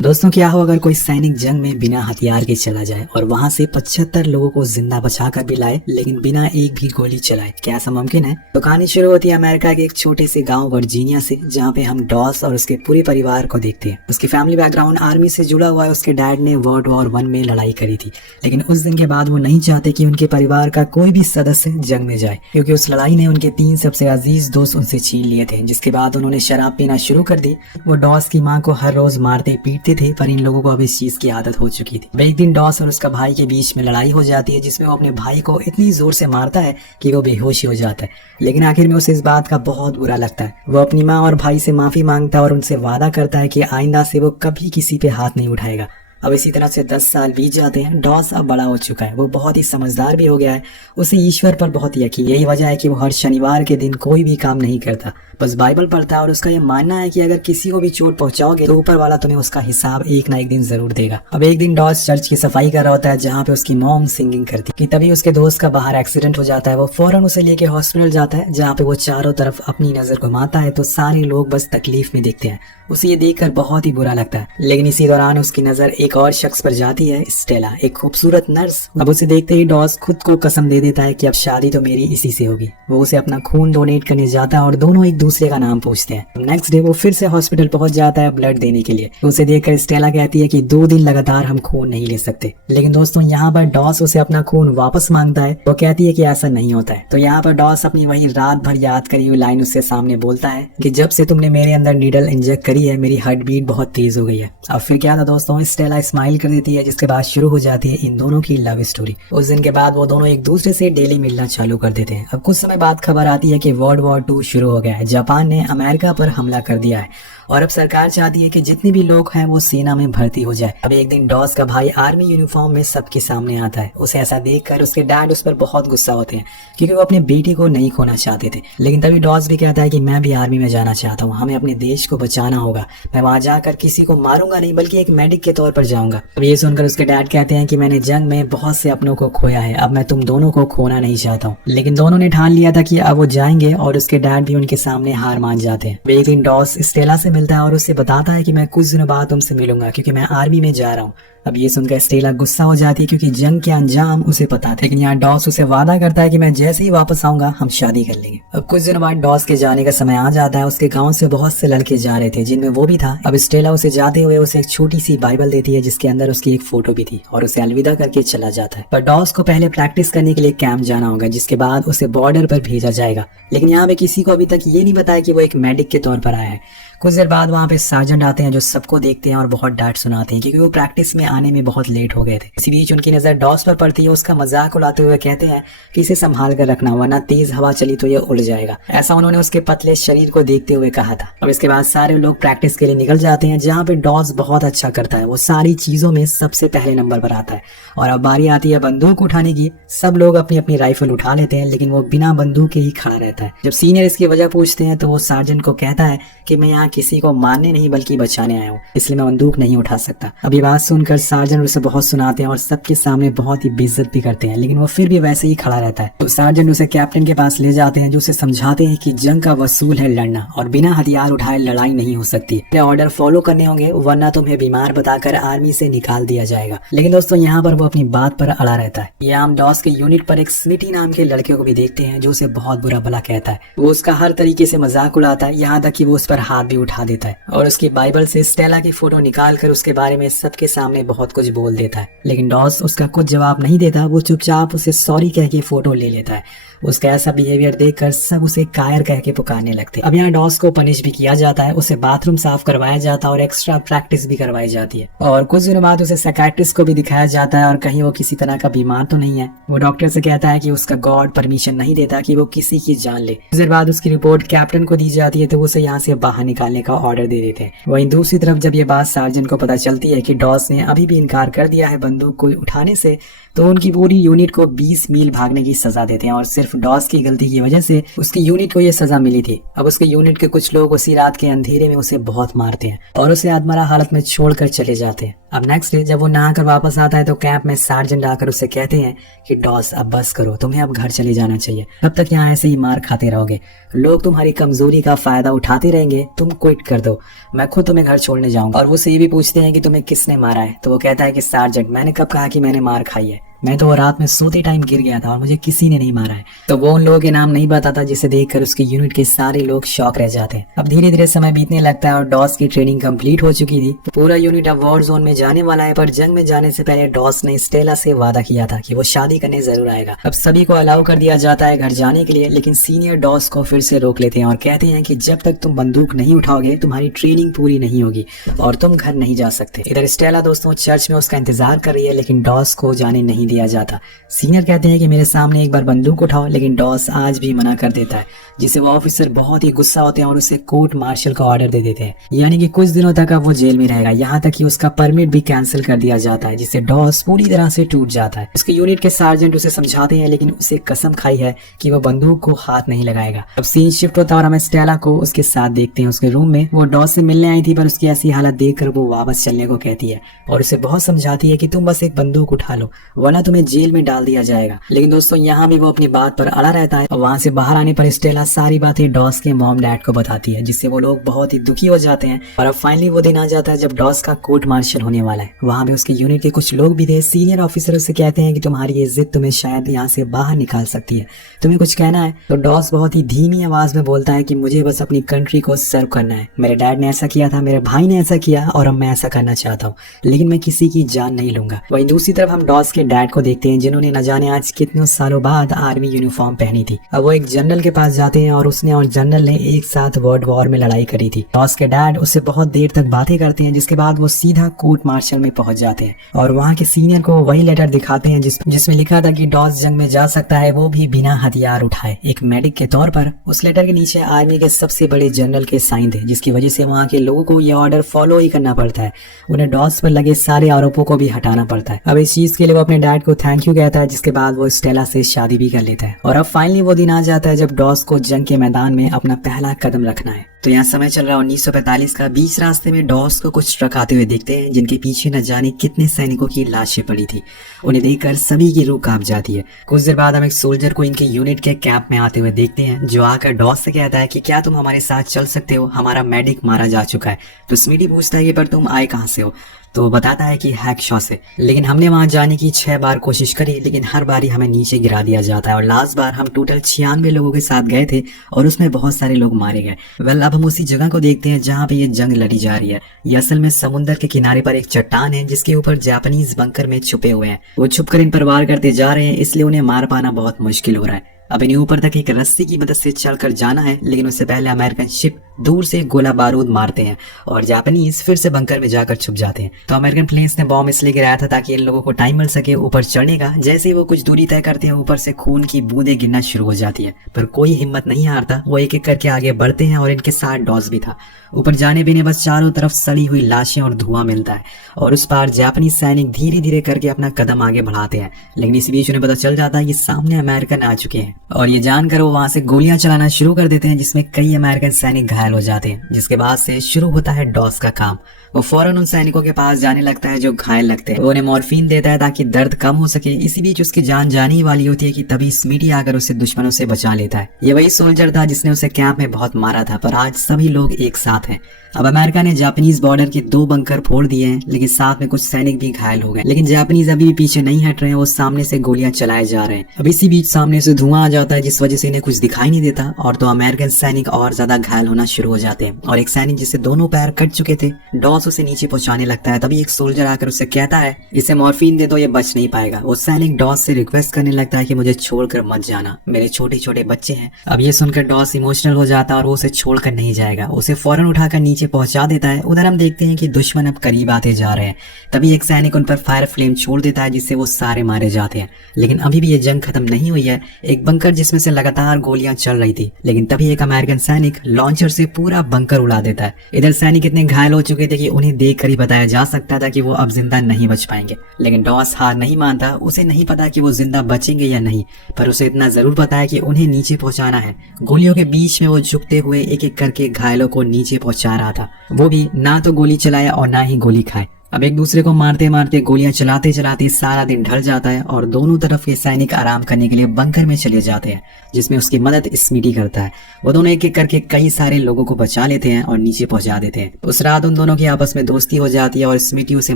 दोस्तों क्या हो अगर कोई सैनिक जंग में बिना हथियार के चला जाए और वहां से 75 लोगों को जिंदा बचा कर भी लाए, लेकिन बिना एक भी गोली चलाए, क्या ऐसा मुमकिन है? तो कहानी शुरू होती है अमेरिका के एक छोटे से गांव वर्जीनिया से, जहां पे हम डॉस और उसके पूरे परिवार को देखते हैं। उसकी फैमिली बैकग्राउंड आर्मी से जुड़ा हुआ है। उसके डैड ने वर्ल्ड वॉर 1 में लड़ाई करी थी, लेकिन उस दिन के बाद वो नहीं चाहते कि उनके परिवार का कोई भी सदस्य जंग में जाए, क्योंकि उस लड़ाई ने उनके 3 सबसे अजीज दोस्त उनसे छीन लिए थे। जिसके बाद उन्होंने शराब पीना शुरू कर दी। वो डॉस की माँ को हर रोज मारते पीटते थे, पर इन लोगों को अब इस चीज की आदत हो चुकी थी। अब एक दिन डॉस और उसका भाई के बीच में लड़ाई हो जाती है, जिसमें वो अपने भाई को इतनी जोर से मारता है कि वो बेहोश ही हो जाता है। लेकिन आखिर में उसे इस बात का बहुत बुरा लगता है। वो अपनी माँ और भाई से माफी मांगता है और उनसे वादा करता है कि आइंदा से वो कभी किसी पे हाथ नहीं उठाएगा। अब इसी तरह से 10 साल बीत जाते हैं। डॉस अब बड़ा हो चुका है, वो बहुत ही समझदार भी हो गया है। उसे ईश्वर पर बहुत यकीन, यही वजह है कि वो हर शनिवार के दिन कोई भी काम नहीं करता, बस बाइबल पढ़ता है। और उसका ये मानना है कि अगर किसी को भी चोट पहुंचाओगे तो ऊपर वाला तुम्हें उसका हिसाब एक ना एक दिन जरूर देगा। अब एक दिन डॉस चर्च की सफाई कर रहा होता है, जहाँ पे उसकी मॉम सिंगिंग करती है कि तभी उसके दोस्त का बाहर एक्सीडेंट हो जाता है। वो फौरन उसे लेके हॉस्पिटल जाता है, जहाँ पे वो चारों तरफ अपनी नजर घुमाता है तो सारे लोग बस तकलीफ में देखते हैं। उसे ये देखकर बहुत ही बुरा लगता है। लेकिन इसी दौरान उसकी नजर एक और शख्स पर जाती है, स्टेला, एक खूबसूरत नर्स। अब उसे देखते ही डॉस खुद को कसम दे देता है कि अब शादी तो मेरी इसी से होगी। वो उसे अपना खून डोनेट करने जाता है और दोनों एक दूसरे का नाम पूछते हैं। नेक्स्ट डे वो फिर से हॉस्पिटल पहुंच जाता है ब्लड देने के लिए। उसे देखकर स्टेला कहती है कि 2 दिन लगातार हम खून नहीं ले सकते। लेकिन दोस्तों यहाँ पर डॉस उसे अपना खून वापस मांगता है। वो कहती है कि ऐसा नहीं होता है। तो यहाँ पर डॉस अपनी वही रात भर याद करी हुई लाइन उससे सामने बोलता है कि जब से तुमने मेरे अंदर नीडल इंजेक्ट करी है, मेरी हार्ट बीट बहुत तेज हो गई है। अब फिर क्या था दोस्तों, स्टेला स्माइल कर देती है, जिसके बाद शुरू हो जाती है इन दोनों की लव स्टोरी। उस दिन के बाद वो दोनों एक दूसरे से डेली मिलना चालू कर देते हैं। अब कुछ समय बाद खबर आती है कि वर्ल्ड वॉर 2 शुरू हो गया है। जापान ने अमेरिका पर हमला कर दिया है और अब सरकार चाहती है कि जितने भी लोग हैं वो सेना में भर्ती हो जाए। अब एक दिन डॉस का भाई आर्मी यूनिफॉर्म में सबके सामने आता है। उसे ऐसा देखकर उसके डैड उस पर बहुत गुस्सा होते हैं, क्योंकि वो अपने बेटे को नहीं खोना चाहते थे। लेकिन तभी डॉस भी कहता है कि मैं भी आर्मी में जाना चाहता हूँ, हमें अपने देश को बचाना होगा। मैं वहां जाकर किसी को मारूंगा नहीं, बल्कि एक मेडिक के तौर पर जाऊंगा। अब ये सुनकर उसके डैड कहते हैं कि मैंने जंग में बहुत से अपनों को खोया है, अब मैं तुम दोनों को खोना नहीं चाहता हूँ। लेकिन दोनों ने ठान लिया था कि अब वो जाएंगे और उसके डैड भी उनके सामने हार मान जाते हैं। एक दिन डॉस स्टेला से मिलता है और उससे बताता है कि मैं कुछ दिनों बाद तुमसे मिलूंगा, क्योंकि मैं आर्मी में जा रहा हूँ। अब ये सुनकर स्टेला गुस्सा हो जाती है, क्योंकि जंग के अंजाम उसे पता था। लेकिन यहाँ डॉस उसे वादा करता है कि मैं जैसे ही वापस आऊंगा हम शादी कर लेंगे। अब कुछ दिनों बाद डॉस के जाने का समय आ जाता है। उसके गांव से बहुत से लड़के जा रहे थे, जिनमें वो भी था। अब स्टेला उसे जाते हुए उसे एक छोटी सी बाइबल देती है, जिसके अंदर उसकी एक फोटो भी थी, और उसे अलविदा करके चला जाता है। पर डॉस को पहले प्रैक्टिस करने के लिए कैंप जाना होगा, जिसके बाद उसे बॉर्डर पर भेजा जाएगा। लेकिन यहाँ पे किसी को अभी तक ये नहीं बताया कि वो एक मेडिक के तौर पर आया है। कुछ देर बाद वहाँ पे सार्जेंट आते हैं, जो सबको देखते हैं और बहुत डांट सुनाते हैं, क्योंकि वो प्रैक्टिस में आने में बहुत लेट हो गए थे। इसी बीच उनकी नजर डॉस पर पड़ती है। उसका मजाक उड़ाते हुए कहते हैं कि इसे संभाल कर रखना, वरना तेज हवा चली तो ये उड़ जाएगा। ऐसा उन्होंने उसके पतले शरीर को देखते हुए कहा था। अब इसके बाद सारे लोग प्रैक्टिस के लिए निकल जाते हैं, जहाँ पे डॉस बहुत अच्छा करता है। वो सारी चीजों में सबसे पहले नंबर पर आता है। और अब बारी आती है बंदूक उठाने की। सब लोग अपनी अपनी राइफल उठा लेते हैं, लेकिन वो बिना बंदूक के ही खड़ा रहता है। जब सीनियर इसकी वजह पूछते हैं तो वो सार्जेंट को कहता है कि मैं यहाँ किसी को मारने नहीं बल्कि बचाने आया हूँ, इसलिए मैं बंदूक नहीं उठा सकता। अब ये बात सुनकर सार्जेंट उसे बहुत सुनाते हैं और सबके सामने बहुत ही बेइज्जत भी करते हैं, लेकिन वो फिर भी वैसे ही खड़ा रहता है। तो सार्जेंट उसे कैप्टन के पास ले जाते हैं, जो उसे समझाते हैं कि जंग का वसूल है लड़ना, और बिना हथियार उठाए लड़ाई नहीं हो सकती। ऑर्डर फॉलो करने होंगे, वरना तुम्हें बीमार बताकर आर्मी से निकाल दिया जाएगा। लेकिन दोस्तों यहाँ पर वो अपनी बात पर अड़ा रहता है। यहाँ हम डॉस के यूनिट पर एक स्मिटी नाम के लड़के को भी देखते हैं, जो उसे बहुत बुरा भला कहता है। वो उसका हर तरीके से मजाक उड़ाता है, यहाँ तक कि वो उस पर हाथ भी उठा देता है और उसकी बाइबल से स्टेला की फोटो निकाल कर उसके बारे में सबके सामने बहुत कुछ बोल देता है। लेकिन डॉस उसका कुछ जवाब नहीं देता। वो चुपचाप उसे सॉरी कह के फोटो ले लेता है। उसका ऐसा बिहेवियर देखकर सब उसे कायर कह के पुकारने लगते। अब यहाँ डॉस को पनिश भी किया जाता है। उसे बाथरूम साफ करवाया जाता है और एक्स्ट्रा प्रैक्टिस भी करवाई जाती है। और कुछ दिनों बाद उसे साइकियाट्रिस्ट को भी दिखाया जाता है, और कहीं वो किसी तरह का बीमार तो नहीं है। वो डॉक्टर से कहता है कि उसका गॉड परमिशन नहीं देता कि वो किसी की जान ले। कुछ देर बाद उसकी रिपोर्ट कैप्टन को दी जाती है, तो उसे यहाँ से बाहर निकालने का ऑर्डर दे देते हैं। वहीं दूसरी तरफ जब ये बात सार्जेंट को पता चलती है कि डॉस ने अभी भी इनकार कर दिया है बंदूक को उठाने से, तो उनकी पूरी यूनिट को 20 मील भागने की सजा देते हैं। और सिर्फ डॉस की गलती की वजह से उसकी यूनिट को ये सजा मिली थी। अब उसके यूनिट के कुछ लोग उसी रात के अंधेरे में उसे बहुत मारते हैं और उसे आधमरा हालत में छोड़कर चले जाते हैं। अब नेक्स्ट डे जब वो नहा कर वापस आता है तो कैंप में सार्जेंट आकर उसे कहते हैं कि डॉस अब बस करो, तुम्हें अब घर चले जाना चाहिए, तब तक यहाँ ऐसे ही मार खाते रहोगे, लोग तुम्हारी कमजोरी का फायदा उठाते रहेंगे, तुम क्विट कर दो, मैं खुद तुम्हें घर छोड़ने जाऊंगा। और वो से ये भी पूछते हैं कि तुम्हें किसने मारा है, तो वो कहता है कि सार्जेंट मैंने कब कहा कि मैंने मार खाई है, मैं तो रात में सोते टाइम गिर गया था और मुझे किसी ने नहीं मारा है। तो वो उन लोगों के नाम नहीं बताता, जिसे देखकर उसके यूनिट के सारे लोग शॉक रह जाते हैं। अब धीरे धीरे समय बीतने लगता है और डॉस की ट्रेनिंग कंप्लीट हो चुकी थी। पूरा यूनिट अब वॉर जोन में जाने वाला है, पर जंग में जाने से पहले डॉस ने स्टेला से वादा किया था कि वो शादी करने जरूर आएगा। अब सभी को अलाउ कर दिया जाता है घर जाने के लिए, लेकिन सीनियर डॉस को फिर से रोक लेते हैं और कहते हैं कि जब तक तुम बंदूक नहीं उठाओगे तुम्हारी ट्रेनिंग पूरी नहीं होगी और तुम घर नहीं जा सकते। इधर स्टेला दोस्तों चर्च में उसका इंतजार कर रही है, लेकिन डॉस को जाने नहीं दिया जाता। सीनियर कहते हैं कि मेरे सामने एक बार बंदूक उठाओ, लेकिन डॉस आज भी मना कर देता है, जिसे वो ऑफिसर बहुत ही गुस्सा होते हैं और उसे कोर्ट मार्शल का ऑर्डर दे देते हैं, यानी कि कुछ दिनों तक अब वो जेल में रहेगा। यहाँ तक कि उसका परमिट भी कैंसिल कर दिया जाता है, जिससे डॉस पूरी तरह से टूट जाता है। उसके यूनिट के सार्जेंट उसे समझाते हैं, लेकिन उसे कसम खाई है कि वो बंदूक को हाथ नहीं लगाएगा। अब सीन शिफ्ट होता है और हमें स्टेला को उसके साथ देखते हैं उसके रूम में। वो डॉस से मिलने आई थी, पर उसकी ऐसी हालत देखकर वो वापस चलने को कहती है और उसे बहुत समझाती है कि तुम बस एक बंदूक उठा लो वरना तुम्हें जेल में डाल दिया जाएगा। लेकिन दोस्तों यहाँ भी वो अपनी बात पर अड़ा रहता है और वहाँ से बाहर आने पर स्टेला सारी बातें डॉस के मॉम डैड को बताती है, जिससे वो लोग बहुत ही दुखी हो जाते हैं। और अब फाइनली वो दिन आ जाता है जब डॉस का कोर्ट मार्शल होने वाला है। वहाँ भी उसके यूनिट के कुछ लोग भी थे। सीनियर ऑफिसर उसे कहते हैं कि तुम्हारी ये जिद तुम्हें शायद यहाँ से बाहर निकाल सकती है, तुम्हें कुछ कहना है। तो डॉस बहुत ही धीमी आवाज में बोलता है कि मुझे बस अपनी कंट्री को सर्व करना है, मेरे डैड ने ऐसा किया था, मेरे भाई ने ऐसा किया और अब मैं ऐसा करना चाहता हूँ, लेकिन मैं किसी की जान नहीं लूंगा। वहीं दूसरी तरफ हम डॉस के डैड को देखते हैं, जिन्होंने न जाने आज कितने सालों बाद आर्मी यूनिफॉर्म पहनी थी। अब वो एक जनरल के पास जाते हैं और उसने और जनरल ने एक साथ वर्ल्ड वॉर में लड़ाई करी थी। डॉस के डैड उससे बहुत देर तक बातें करते हैं, जिसके बाद वो सीधा कोर्ट मार्शल में पहुंच जाते हैं और वहाँ के सीनियर को वही लेटर दिखाते हैं जिसमें लिखा था कि डॉस जंग में जा सकता है, वो भी बिना हथियार उठाए, एक मेडिक के तौर पर। उस लेटर के नीचे आर्मी के सबसे बड़े जनरल के साइन थे, जिसकी वजह से वहाँ के लोगों को ये ऑर्डर फॉलो ही करना पड़ता है। उन्हें डॉस पर लगे सारे आरोपों को भी हटाना पड़ता है। अब इस चीज के लिए वो अपने डैड को थैंक यू कहता है, जिसके बाद वो स्टेला से शादी भी कर लेता है। और अब फाइनली वो दिन आ जाता है जब डॉस को जंग के मैदान में अपना पहला कदम रखना है। तो यहाँ समय चल रहा है 1945 का। बीच रास्ते में डॉस को कुछ ट्रक आते हुए देखते हैं, जिनके पीछे न जाने कितने सैनिकों की लाशें पड़ी थी। उन्हें देखकर सभी की रूह कांप जाती है। कुछ देर बाद हम एक सोल्जर को इनके यूनिट के कैंप में आते हुए देखते हैं, जो आकर डॉस से कहता है कि क्या तुम हमारे साथ चल सकते हो, हमारा मेडिक मारा जा चुका है। तो स्मीडी पूछता है कि पर तुम आए कहाँ से हो, तो वो बताता है कि हैकशॉ से, लेकिन हमने वहां जाने की 6 बार कोशिश करी, लेकिन हर बार ही हमें नीचे गिरा दिया जाता है और लास्ट बार हम टोटल 96 लोगों के साथ गए थे और उसमें बहुत सारे लोग मारे गए। वेल अब हम उसी जगह को देखते हैं जहाँ पे ये जंग लड़ी जा रही है। ये असल में समुद्र के किनारे पर एक चट्टान है, जिसके ऊपर जापानीज बंकर में छुपे हुए हैं। वो छुपकर इन पर वार करते जा रहे हैं, इसलिए उन्हें मार पाना बहुत मुश्किल हो रहा है। अब इन्हें ऊपर तक एक रस्सी की मदद से चलकर जाना है, लेकिन उससे पहले अमेरिकन शिप दूर से गोला बारूद मारते हैं और जापानीज फिर से बंकर में जाकर छुप जाते हैं। तो अमेरिकन प्लेन्स ने बॉम्ब इसलिए गिराया था ताकि इन लोगों को टाइम मिल सके ऊपर चढ़ने का। जैसे ही वो कुछ दूरी तय करते हैं, ऊपर से खून की बूंदें गिरना शुरू हो जाती है, पर कोई हिम्मत नहीं हारता। वो एक एक करके आगे बढ़ते हैं और इनके साथ डॉस भी था। ऊपर जाने भी नहीं, बस चारों तरफ सड़ी हुई लाशें और धुआं मिलता है और उस पार जापानी सैनिक धीरे धीरे करके अपना कदम आगे बढ़ाते हैं। लेकिन इस बीच उन्हें पता चल जाता है कि सामने अमेरिकन आ चुके हैं और ये जानकर वो वहां से गोलियां चलाना शुरू कर देते हैं, जिसमें कई अमेरिकन सैनिक घायल हो जाते हैं। जिसके बाद से शुरू होता है डॉस का काम। वो फौरन उन सैनिकों के पास जाने लगता है जो घायल लगते हैं। वो उन्हें मॉर्फिन देता है ताकि दर्द कम हो सके। इसी बीच उसकी जान जाने ही वाली होती है कि तभी स्मीडी आकर उसे दुश्मनों से बचा लेता है। ये वही सोल्जर था जिसने उसे कैंप में बहुत मारा था, पर आज सभी लोग एक साथ हैं। अब अमेरिका ने जापानीज बॉर्डर के 2 बंकर फोड़ दिए हैं, लेकिन साथ में कुछ सैनिक भी घायल हो गए। लेकिन जापानीज अभी भी पीछे नहीं हट रहे हैं, वो सामने से गोलियां चलाए जा रहे हैं। अब इसी बीच सामने से धुआं आ जाता है, जिस वजह से इन्हें कुछ दिखाई नहीं देता और तो अमेरिकन सैनिक और ज्यादा घायल होना शुरू हो जाते हैं। और एक सैनिक जिससे दोनों पैर कट चुके थे, डॉस उसे नीचे पहुंचाने लगता है। तभी एक सोल्जर आकर उसे कहता है इसे मॉर्फिन दे दो, ये बच नहीं पाएगा। वो सैनिक डॉस से रिक्वेस्ट करने लगता है कि मुझे छोड़कर मत जाना, मेरे छोटे छोटे बच्चे हैं। अब ये सुनकर डॉस इमोशनल हो जाता है और वो उसे छोड़कर नहीं जाएगा, उसे फौरन उठाकर नीचे पहुंचा देता है। उधर हम देखते हैं कि दुश्मन अब करीब आते जा रहे हैं। तभी एक सैनिक उन पर फायर फ्लेम छोड़ देता है, जिससे वो सारे मारे जाते हैं। लेकिन अभी भी ये जंग खत्म नहीं हुई है। एक बंकर जिसमें से लगातार गोलियां चल रही थी, लेकिन तभी एक अमेरिकन सैनिक लॉन्चर से पूरा बंकर उड़ा देता है। इधर सैनिक इतने घायल हो चुके थे कि उन्हें देखकर ही बताया जा सकता था कि वो अब जिंदा नहीं बच पाएंगे। लेकिन डॉस हार नहीं मानता। उसे नहीं पता कि वो जिंदा बचेंगे या नहीं, पर उसे इतना जरूर पता है कि उन्हें नीचे पहुंचाना है। गोलियों के बीच में वो झुकते हुए एक एक करके घायलों को नीचे पहुंचा रहा था। वो भी ना तो गोली चलाए और ना ही गोली खाए। अब एक दूसरे को मारते मारते गोलियां चलाते चलाते सारा दिन ढल जाता है और दोनों तरफ के सैनिक आराम करने के लिए बंकर में चले जाते हैं, जिसमें उसकी मदद स्मिटी करता है। वो दोनों एक एक करके कई सारे लोगों को बचा लेते हैं और नीचे पहुंचा देते हैं। उस रात उन दोनों की आपस में दोस्ती हो जाती है और स्मिटी उसे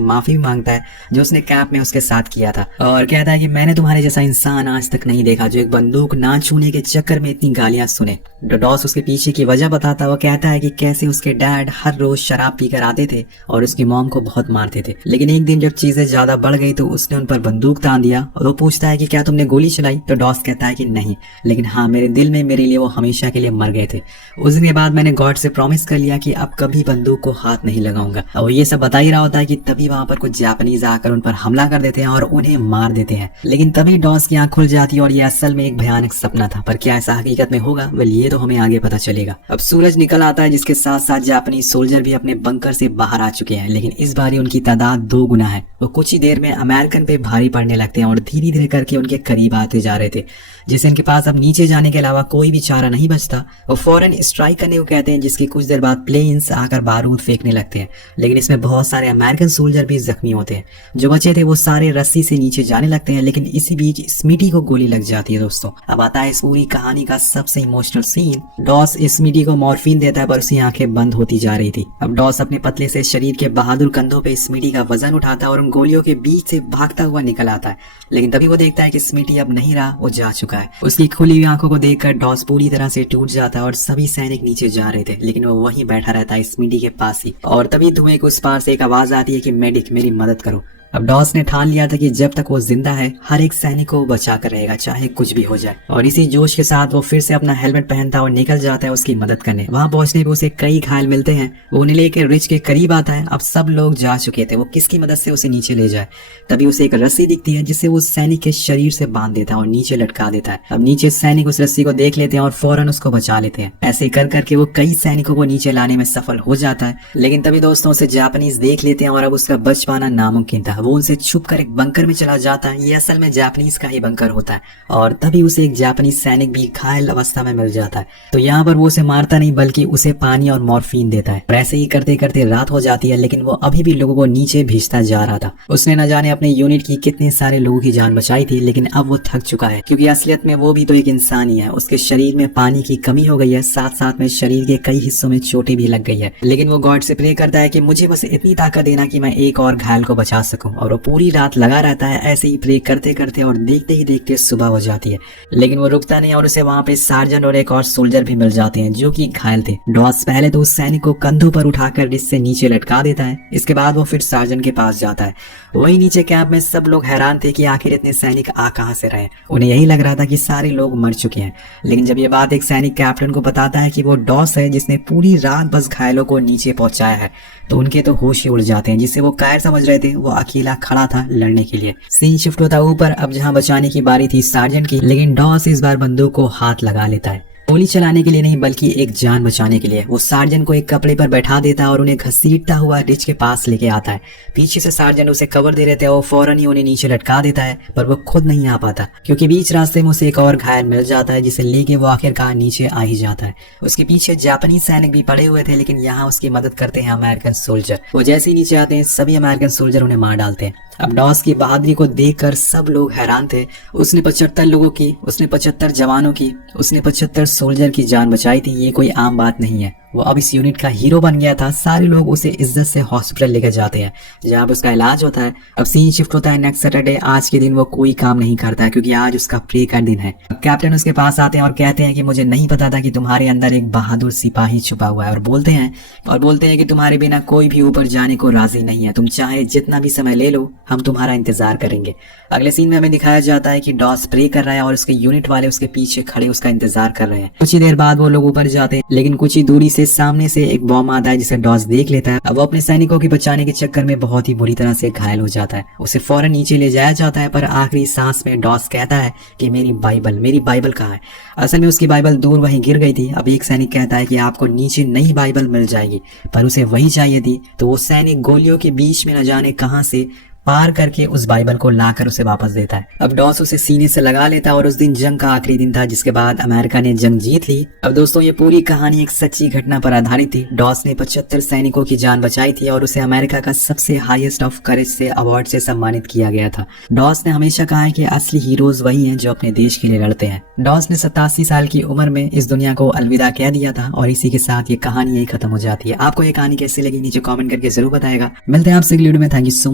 माफी भी मांगता है जो उसने कैंप में उसके साथ किया था, और कहता है कि मैंने तुम्हारे जैसा इंसान आज तक नहीं देखा जो एक बंदूक ना छूने के चक्कर में इतनी गालियां सुने। डॉस उसके पीछे की वजह बताता है। वो कहता है कि कैसे उसके डैड हर रोज शराब पीकर आते थे और उसकी मॉम को बहुत मारते थे, लेकिन एक दिन जब चीजें ज्यादा बढ़ गई तो उसने उन पर बंदूक तान दिया। और वो पूछता है कि क्या तुमने गोली चलाई, तो डॉस कहता है कि नहीं, लेकिन हाँ मेरे दिल में मेरे लिए वो हमेशा के लिए मर गए थे। उस दिन के बाद मैंने गॉड से प्रॉमिस कर लिया कि अब कभी बंदूक को हाथ नहीं लगाऊंगा। और ये सब बता ही रहा होता है कि तभी वहां पर कुछ जापानीज आकर उन पर हमला कर देते हैं और उन्हें मार देते हैं। लेकिन तभी डॉस की आंख खुल जाती है और ये असल में एक भयानक सपना था, पर क्या ऐसा हकीकत में होगा वेल ये तो हमें आगे पता चलेगा। अब सूरज निकल आता है जिसके साथ साथ जापानीज सोल्जर भी अपने बंकर से बाहर आ चुके हैं, लेकिन इस बार उनकी तादाद 2 गुना है। वो कुछ ही देर में अमेरिकन पे भारी पड़ने लगते हैं और धीरे धीरे करके उनके करीब आते जा रहे थे, जिससे इनके पास अब नीचे जाने के अलावा कोई भी चारा नहीं बचता। वो फौरन स्ट्राइक करने को कहते हैं, जिसकी कुछ देर बाद प्लेन्स आकर बारूद फेंकने लगते हैं, लेकिन इसमें बहुत सारे अमेरिकन सोल्जर भी जख्मी होते हैं। जो बचे थे वो सारे रस्सी से नीचे जाने लगते हैं, लेकिन इसी बीच स्मिटी को गोली लग जाती है। दोस्तों अब आता है इस पूरी कहानी का सबसे इमोशनल सीन। डॉस स्मिटी को मॉर्फिन देता है पर उसकी आंखें बंद होती जा रही थी। अब डॉस अपने पतले से शरीर के बहादुर कंधों पे स्मिटी का वजन उठाता है और उन गोलियों के बीच से भागता हुआ निकल आता है, लेकिन तभी वो देखता है कि स्मिटी अब नहीं रहा, वो जा चुका है। उसकी खुली हुई आंखों को देखकर डॉस पूरी तरह से टूट जाता है और सभी सैनिक नीचे जा रहे थे, लेकिन वो वहीं बैठा रहता है स्मिटी के पास ही। और तभी धुएं के उस पार से एक आवाज आती है कि मेडिक मेरी मदद करो। अब डॉस ने ठान लिया था कि जब तक वो जिंदा है हर एक सैनिक को बचा कर रहेगा, चाहे कुछ भी हो जाए। और इसी जोश के साथ वो फिर से अपना हेलमेट पहनता और निकल जाता है उसकी मदद करने। वहां पहुंचने पे उसे कई घायल मिलते हैं। वो उन्हें लेकर रिच के करीब आता है। अब सब लोग जा चुके थे, वो किसकी मदद से उसे नीचे ले जाए। तभी उसे एक रस्सी दिखती है जिससे वो सैनिक के शरीर से बांध देता है और नीचे लटका देता है। अब नीचे सैनिक उस रस्सी को देख लेते हैं और फौरन उसको बचा लेते हैं। ऐसे कर करके वो कई सैनिकों को नीचे लाने में सफल हो जाता है, लेकिन तभी दोस्तों उसे जापानीज देख लेते हैं और अब उसका बच पाना नामुमकिन था। वो उनसे छुप कर एक बंकर में चला जाता है। ये असल में जापानीज का ही बंकर होता है। और तभी उसे एक जापानीज सैनिक भी घायल अवस्था में मिल जाता है, तो यहाँ पर वो उसे मारता नहीं बल्कि उसे पानी और मॉर्फिन देता है। ऐसे ही करते करते रात हो जाती है, लेकिन वो अभी भी लोगों को नीचे भेजता जा रहा था। उसने न जाने अपने यूनिट की कितने सारे लोगों की जान बचाई थी, लेकिन अब वो थक चुका है, क्योंकि असलियत में वो भी तो एक इंसान ही है। उसके शरीर में पानी की कमी हो गई है, साथ साथ में शरीर के कई हिस्सों में चोटें भी लग गई है। लेकिन वो गॉड से प्रे करता है कि मुझे बस इतनी ताकत देना कि मैं एक और घायल को बचा सकूं। और वो पूरी रात लगा रहता है ऐसे ही प्रे करते करते, और देखते ही देखते सुबह हो जाती है। लेकिन वो रुकता नहीं और उसे वहाँ पे सार्जेंट और एक और सोल्जर भी मिल जाते हैं जो कि घायल थे। डॉस पहले तो उस सैनिक को कंधों पर उठाकर इससे नीचे लटका देता है। इसके बाद वो फिर सार्जेंट के पास जाता है। वही नीचे कैंप में सब लोग हैरान थे कि आखिर इतने सैनिक आ कहां से रहे। उन्हें यही लग रहा था कि सारे लोग मर चुके हैं, लेकिन जब ये बात एक सैनिक कैप्टन को बताता है कि वो डॉस है जिसने पूरी रात बस घायलों को नीचे पहुंचाया है, तो उनके तो होश ही उड़ जाते हैं। जिससे वो कायर समझ रहे थे, वो अकेला खड़ा था लड़ने के लिए। सीन शिफ्ट होता ऊपर। अब जहां बचाने की बारी थी सार्जेंट की, लेकिन डॉस इस बार बंदूक को हाथ लगा लेता है। गोली चलाने के लिए नहीं बल्कि एक जान बचाने के लिए। वो सार्जेंट को एक कपड़े पर बैठा देता है और उन्हें घसीटता हुआ रिच के पास लेके आता है। पीछे से सार्जेंट उसे कवर दे रहे थे, वो फौरन ही उन्हें नीचे लटका देता है, पर वो खुद नहीं आ पाता क्योंकि बीच रास्ते में उसे एक और घायल मिल जाता है, जिसे लेके वो आखिरकार नीचे आ ही जाता है। उसके पीछे जापानीज सैनिक भी पड़े हुए थे, लेकिन यहाँ उसकी मदद करते हैं अमेरिकन सोल्जर। वो जैसे ही नीचे आते हैं सभी अमेरिकन सोल्जर उन्हें मार डालते हैं। अब डॉस की बहादुरी को देखकर सब लोग हैरान थे। उसने 75 लोगों की, उसने 75 जवानों की, उसने 75 सोल्जर की जान बचाई थी। ये कोई आम बात नहीं है। वो अब इस यूनिट का हीरो बन गया था। सारे लोग उसे इज्जत से हॉस्पिटल लेकर जाते हैं जहाँ पर उसका इलाज होता है। अब सीन शिफ्ट होता है नेक्स्ट सैटरडे। आज के दिन वो कोई काम नहीं करता है क्योंकि आज उसका प्रे का दिन है। कैप्टन उसके पास आते हैं और कहते हैं कि मुझे नहीं पता था कि तुम्हारे अंदर एक बहादुर सिपाही छुपा हुआ है, और बोलते हैं कि तुम्हारे बिना कोई भी ऊपर जाने को राजी नहीं है। तुम चाहे जितना भी समय ले लो, हम तुम्हारा इंतजार करेंगे। अगले सीन में हमें दिखाया जाता है कि डॉस प्रे कर रहा है और उसके यूनिट वाले उसके पीछे खड़े उसका इंतजार कर रहे हैं। कुछ ही देर बाद वो लोग ऊपर जाते हैं, लेकिन कुछ ही दूरी से सामने से एक बॉम्ब आता है जिसे डॉस देख लेता है। अब वो अपने सैनिकों की बचाने के चक्कर में बहुत ही बुरी तरह से घायल हो जाता है। उसे फौरन नीचे ले जाया जाता है, पर आखिरी सांस में डॉस कहता है कि मेरी बाइबल कहाँ है। असल में उसकी बाइबल दूर वहीं गिर गई थी। अब एक सैनिक कहता है कि आपको नीचे नई बाइबल मिल जाएगी, पर उसे वही चाहिए थी। तो वो सैनिक गोलियों के बीच में न जाने कहां से पार करके उस बाइबल को लाकर उसे वापस देता है। अब डॉस उसे सीने से लगा लेता है और उस दिन जंग का आखिरी दिन था, जिसके बाद अमेरिका ने जंग जीत ली। अब दोस्तों ये पूरी कहानी एक सच्ची घटना पर आधारित थी। डॉस ने 75 सैनिकों की जान बचाई थी और उसे अमेरिका का सबसे हाईएस्ट ऑफ करेज से अवार्ड से सम्मानित किया गया था। डॉस ने हमेशा कहा है कि असली हीरोज वही हैं जो अपने देश के लिए लड़ते हैं। डॉस ने 87 साल की उम्र में इस दुनिया को अलविदा कह दिया था और इसी के साथ ये कहानी यही खत्म हो जाती है। आपको ये कहानी कैसी लगी नीचे कमेंट करके जरूर बताएगा। मिलते हैं आपसे अगली वीडियो में। Thank you so much.